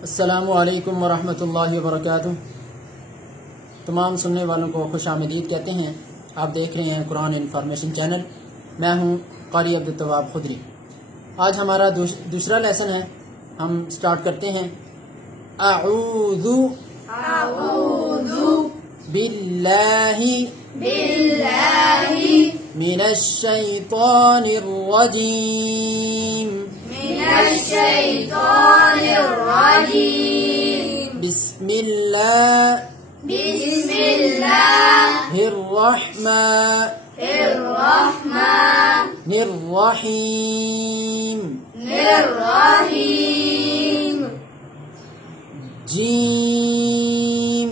السلام علیکم ورحمۃ اللہ وبرکاتہ۔ تمام سننے والوں کو خوش آمدید کہتے ہیں۔ آپ دیکھ رہے ہیں قرآن انفارمیشن چینل۔ میں ہوں قاری عبدالتواب خدری۔ آج ہمارا دوسرا لیسن ہے۔ ہم سٹارٹ کرتے ہیں۔ اعوذ باللہ من الشیطان الرجیم بسم اللہ الرحمن الرحیم جیم۔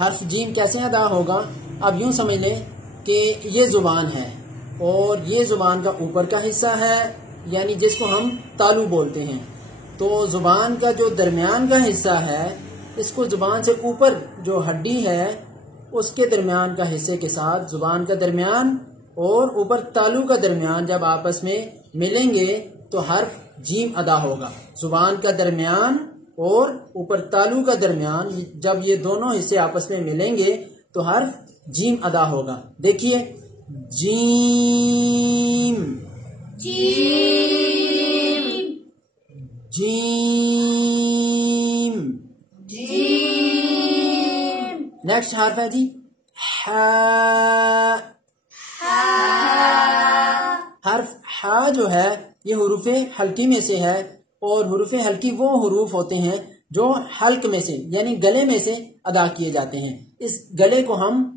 حرف جیم کیسے ادا ہوگا؟ اب یوں سمجھ لیں کہ یہ زبان ہے اور یہ زبان کا اوپر کا حصہ ہے، یعنی جس کو ہم تالو بولتے ہیں۔ تو زبان کا جو درمیان کا حصہ ہے، اس کو زبان سے اوپر جو ہڈی ہے اس کے درمیان کا حصے کے ساتھ زبان کا درمیان اور اوپر تالو کا درمیان جب آپس میں ملیں گے تو حرف جیم ادا ہوگا۔ زبان کا درمیان اور اوپر تالو کا درمیان جب یہ دونوں حصے آپس میں ملیں گے تو حرف جیم ادا ہوگا۔ دیکھیے، جیم جیم جیم جیم۔ نیکسٹ حرف ہے جی ہا۔ حرف ہا جو ہے یہ حروف حلقی میں سے ہے، اور حروف حلقی وہ حروف ہوتے ہیں جو حلق میں سے یعنی گلے میں سے ادا کیے جاتے ہیں۔ اس گلے کو ہم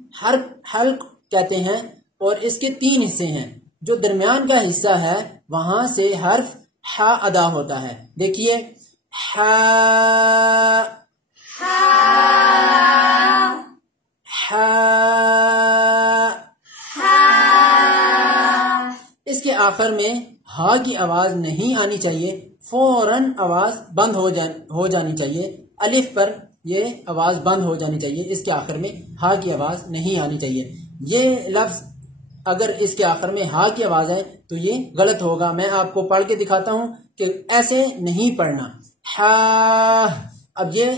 حلق کہتے ہیں، اور اس کے 3 حصے ہیں۔ جو درمیان کا حصہ ہے وہاں سے حرف ہا ادا ہوتا ہے۔ دیکھیے، ہا ہا۔ اس کے آخر میں ہا کی آواز نہیں آنی چاہیے، فوراً آواز بند ہو جانی چاہیے۔ الف پر یہ آواز بند ہو جانی چاہیے، اس کے آخر میں ہا کی آواز نہیں آنی چاہیے۔ یہ لفظ اگر اس کے آخر میں ہا کی آواز ہے تو یہ غلط ہوگا۔ میں آپ کو پڑھ کے دکھاتا ہوں کہ ایسے نہیں پڑھنا۔ ہا، اب یہ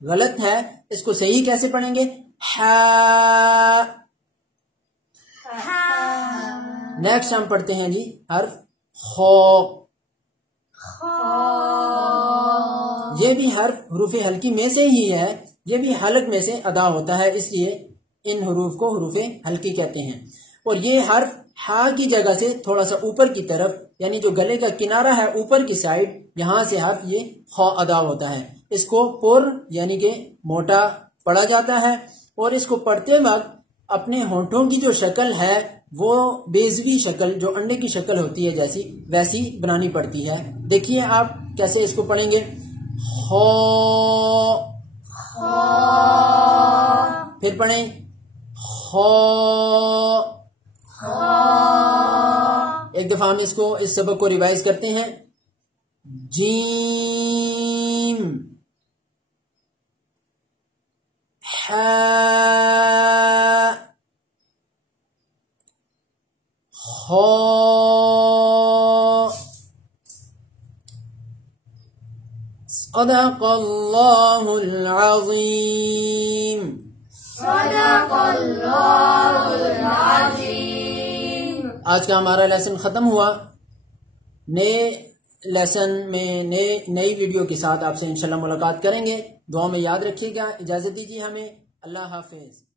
غلط ہے، اس کو صحیح کیسے پڑھیں گے؟ ہا۔ نیکسٹ ہم پڑھتے ہیں جی حرف خو۔ یہ بھی حرف حروف حلقی میں سے ہی ہے، یہ بھی حلق میں سے ادا ہوتا ہے، اس لیے ان حروف کو حروف حلقی کہتے ہیں۔ اور یہ حرف ہا کی جگہ سے تھوڑا سا اوپر کی طرف، یعنی جو گلے کا کنارہ ہے اوپر کی سائڈ، یہاں سے حرف یہ خو ادا ہوتا ہے۔ اس کو پر یعنی کہ موٹا پڑھا جاتا ہے، اور اس کو پڑھتے وقت اپنے ہونٹوں کی جو شکل ہے وہ بیضوی شکل، جو انڈے کی شکل ہوتی ہے ویسی بنانی پڑتی ہے۔ دیکھیے آپ کیسے اس کو پڑھیں گے۔ خو، پھر پڑھیں خو۔ ایک دفعہ ہم اس سبق کو ریوائز کرتے ہیں۔ جیم، ہا، خو، صدق اللہ العظیم۔ صدق اللہ العظیم۔ آج کا ہمارا لیسن ختم ہوا۔ نئے لیسن میں نئی ویڈیو کے ساتھ آپ سے انشاءاللہ ملاقات کریں گے۔ دعا میں یاد رکھیے گا۔ اجازت دیجیے ہمیں۔ اللہ حافظ۔